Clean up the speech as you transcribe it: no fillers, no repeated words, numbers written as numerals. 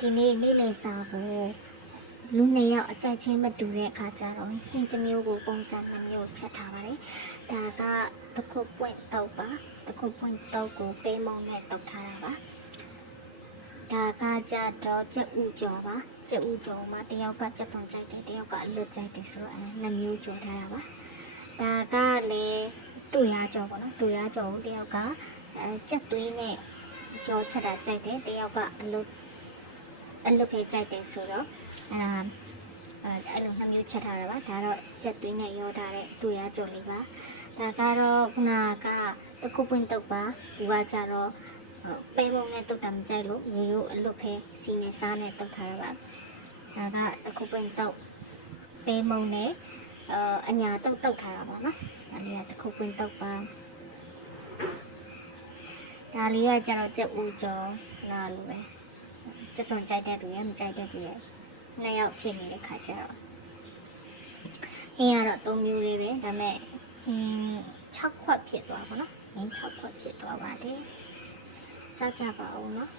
ဒီနေ့လေစာကိုလူနှစ်ယောက်အကြိုက်ချင်းမတူတဲ့အခါကျတော့ဟင်းတစ်မျိုးကိုပုံစံနှစ်မျိုးချက်ထားပါတယ်ဒါကတခုပွင့်တော့ပါတခုပွင့်တော့ကိုပေးမုံနဲ့တုတ်ထားတာပါဒါကကြတော့ကျက်ဥကြော်ပါကျက်ဥကြော်မှာတယောက်ကကျက်သွန်ကြိုက်တယ်တယောက်ကအလွတ်ကြိုက်တယ်ဆိုတော့နှစ်မျိုးကြော်ထားတာပါဒါကလည်းတူရကြော်ပေါ့နော်တူရကြော်ကိုတယောက်ကကျက်သွေးနဲ့ကြော်ချက်တာကြိုက်တယ်တယောက်ကအလွတ်ဖေးကြိုက်တယ်ဆိုတော့အဲ့လိုနှစ်မျိုးချက်ထားတာပါဒါတော့ကျက်သွေးနဲ့ရောထားတဲ့တူရကြော်လေးပါဒါကတော့ခုနကတခုပွင့်တုတ်ပါဒီကကြတော့ပဲပုံနဲ့တုတ်တာမကြိုက်လို့ရိုးရိုးအလွတ်ဖေးစီနဲ့စားနဲ့တုတ်ထားတာပါဒါကတခုပွင့်တုတ်ပဲမုံနဲ့အညာတုတ်ထားတာပါနော်ဒါလေးကတခုပွင့်တုတ်ပါဒါလေးကကျတော့ကျက်ဥကြော်လာလို့ပဲကျက်သွန်ကြိုက်တဲ့သူရမကြိုက်တဲ့သူရနှစ်ယောက်ဖြစ်နေတဲ့ခါကျတော့ဟင်းကတော့၃မျိုးလေးပဲဒါပေမဲ့6ခွက်ဖြစ်သွားပါတော့ဟင်း6ခွက်ဖြစ်သွားပါတယ်စားကြပါဦးနော်